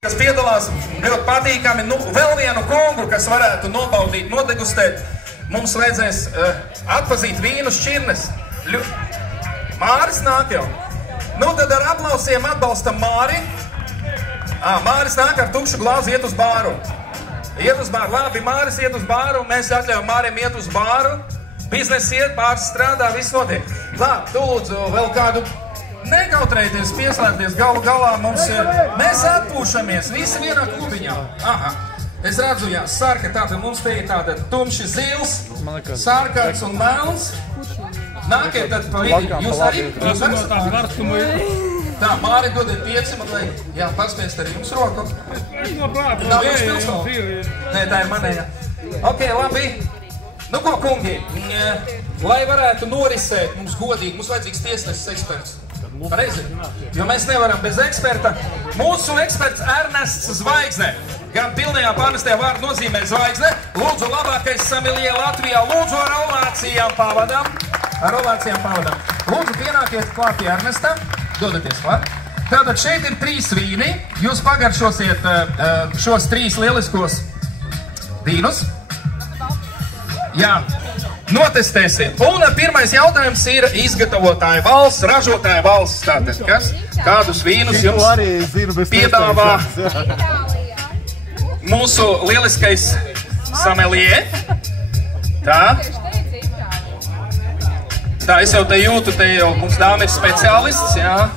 Kas piedalās ļoti patīkami, vēl vienu kungu, kas varētu nobaudīt, nodegustēt, mums vajadzēs atpazīt vīnu šķirnes. Māris nāk jau. Nu tad ar aplausiem atbalstam Māri. Māris nāk ar tukšu glāzi, iet uz bāru. Iet uz bāru, labi, Māris iet uz bāru, mēs atļaujam Mārim iet uz bāru. Biznes iet, bārs strādā, viss notiek. Labi, tu lūdzu vēl kādu. Nekautrējieties, pieslēgties, galu galā mums ir, mēs atpūšamies, visi vienā klubiņā. Aha, es redzu, jā, sarka, tātad mums te ir tāda tumši zils, sarkāts un melns. Nākiet tad pa vidi, jūs arī? Tā, Māri, dodiet 5, man lai, jā, paspiest arī jums roku. Nav jums pilsolu? Nē, tā ir manējā. Ok, labi. Nu ko, kungi, lai varētu norisēt mums godīgi, mums vajadzīgs tiesnesis eksperts. Pareizi, jo mēs nevaram bez eksperta. Mūsu eksperts Ernests Zvaigzne, gan pilnajā pārnestajā vārdu nozīmē zvaigzne. Lūdzu, labākais sommelier Latvijā, lūdzu ar ovācijām pavadam. Ar ovācijām pavadam. Lūdzu, pienākiet klāt pie Ernesta, dodaties klāt. Tātad šeit ir 3 vīni, jūs pagaršosiet šos 3 lieliskos vīnus. Jā. Notestēsiet. Un pirmais jautājums ir izgatavotāja valsts, ražotāja valsts. Tātad, kas? Kādus vīnus jums piedāvā mūsu lieliskais sommelier? Tā. Tā, es jau te jūtu, te jau mums dāma ir speciālists, jā.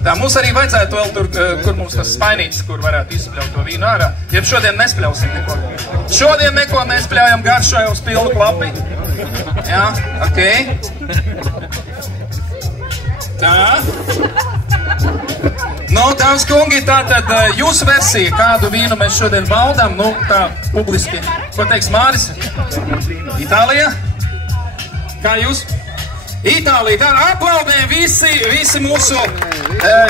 Tā, mums arī vajadzētu vēl tur, kur mums tas spainītis, kur varētu izspļaut to vīnu ārā. Jeb šodien nespļausim neko. Šodien neko nespļaujam, garšoju uz pilnu klapi. Jā, ok. Tā. Nu, tās kungi, tātad jūsu versija, kādu vīnu mēs šodien baudām, nu, tā publiski. Ko teiks Māris? Itālija? Kā jūs? Itālija, tā aplaudē visi mūsu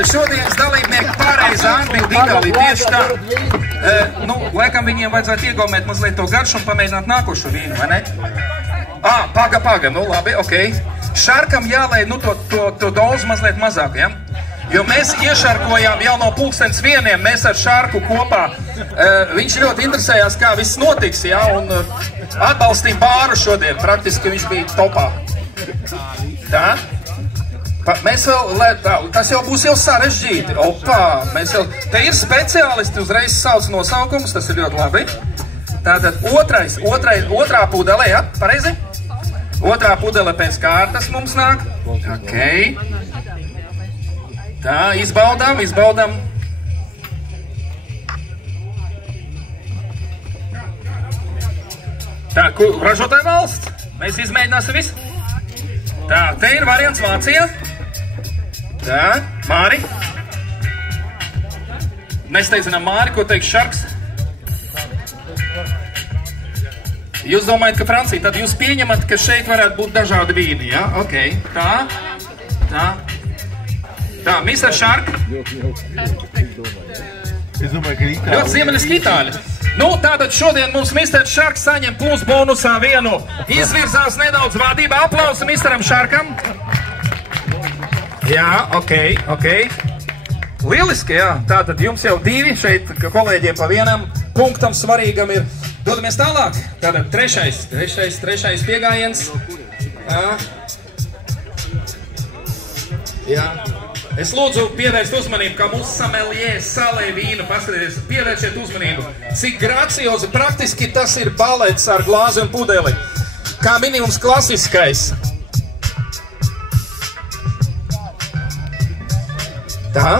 šodienas dalībnieki pareizā atbildi Itālija, tieši tā. Nu, laikam viņiem vajadzētu iegaumēt mazliet to garšu un pamēģināt nākošo vīnu, vai ne? Paga, nu labi, ok. Šarkam jālai, nu, to dozu mazliet mazāk, ja? Jo mēs iešarkojām jau no 1:00, mēs ar Šarku kopā. Viņš ļoti interesējās, kā viss notiks, ja? Un atbalstīja bāru šodien, praktiski viņš bija topā. Tā? Mēs vēl, tas jau būs jau sarežģīti. Opā, mēs jau, te ir speciālisti, uzreiz sauc nosaukumus, tas ir ļoti labi. Tātad otrā pudele, ja? Pareizi? Otrā pudele pēc kārtas mums nāk. Ok. Tā, izbaudām. Tā, ražotāja valsts. Mēs izmēģināsim visu. Tā, te ir variants Vācija. Tā, Māri. Mēs teicinām Māri, ko teiks Šarks. Jūs domājat, ka Francija, tad jūs pieņemat, ka šeit varētu būt dažādi vīni, ja? Ok, tā. Tā, Mr. Šark. Es domāju, ka Itālija. Ļoti ziemeļiski Itāļi. Nu, tātad šodien mums Mr. Šarks saņem plus bonusā vienu. Izvirzās nedaudz vadībā. Aplausi Mr. Šarkam. Jā, ok. Lieliski, jā. Tātad jums jau 2, šeit kolēģiem pa vienam punktam svarīgam ir. Dodamies tālāk. Tātad trešais piegājiens. Jā. Es lūdzu pievērst uzmanību, kā mūsu sommelier salē vīnu, paskatieties, pievēršiet uzmanību. Cik graciozi, praktiski tas ir balets ar glāzi un pudeli. Kā minimums klasiskais. Tā.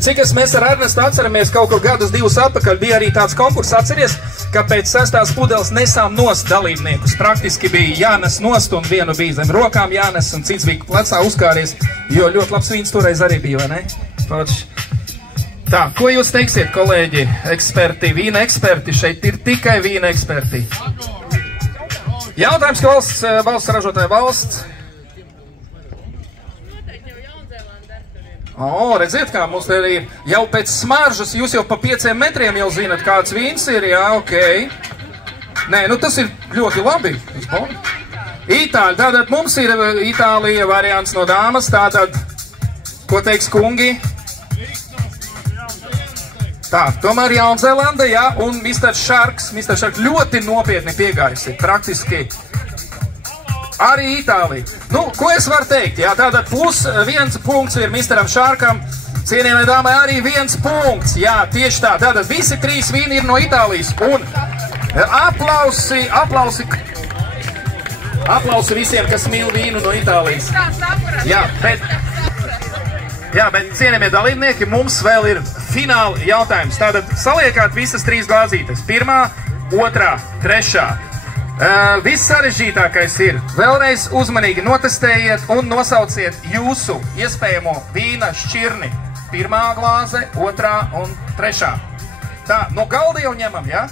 Cik mēs ar Ernestu atceramies, kaut kur gadus 2 atpakaļ bija arī tāds konkurss, atceries, ka pēc 6. pudeles nesām nost dalībniekus. Praktiski bija jānes nost un vienu bija zem rokām jānes un cits bija plecā uzkāries, jo ļoti labs vīns toreiz arī bija, vai ne? Tā, ko jūs teiksiet, kolēģi, eksperti, vīna eksperti? Šeit ir tikai vīna eksperti. Jautājums, ka valsts ražotāja valsts. Redziet, kā mums te ir jau pēc smaržas, jūs jau pa 5 metriem jau zinat, kāds vīns ir, jā, ok. Nē, nu tas ir ļoti labi. Itāļi, tātad mums ir Itālija variants no dāmas, tātad, ko teiks kungi? Tā, tomēr Jaunzēlanda, jā, un Mr. Sharks ļoti nopietni piegājis ir, praktiski arī Itālija. Nu, ko es varu teikt, jā, tātad plus 1 punkts ir Mr. Sharkam, cienījamai dāmai arī 1 punkts, jā, tieši tā, tātad visi 3 vīni ir no Itālijas, un aplausi visiem, kas mīl vīnu no Itālijas. Jā, bet cienījamie dalībnieki, mums vēl ir fināla jautājums. Tātad saliekāt visas 3 glāzītes. 1., 2., 3. Viss sarežģītākais ir, vēlreiz uzmanīgi notestējiet un nosauciet jūsu iespējamo vīna šķirni. 1. glāze, 2. un 3. Tā, no galda jau ņemam, jā?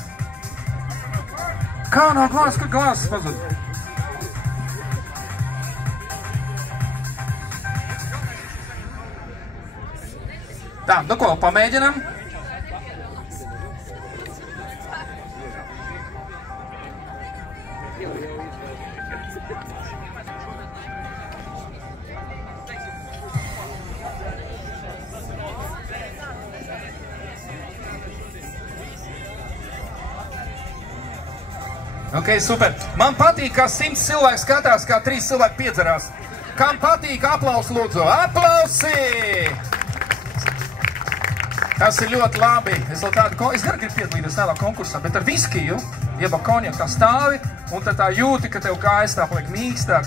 Kā no glāzes? Kur glāzes pazud? Tā, nu ko, pamēģinam? Ok, super. Man patīk, kā 100 cilvēki skatās, kā 3 cilvēki piedzerās. Kam patīk, aplausi lūdzu. Aplausi! Tas ir ļoti labi. Es gar gribu piedalīties tādā konkursā, bet ar viskiju, jeb konjakā stāvi, un tad tā jūti, ka tev kājas tā paliek mīkstāks.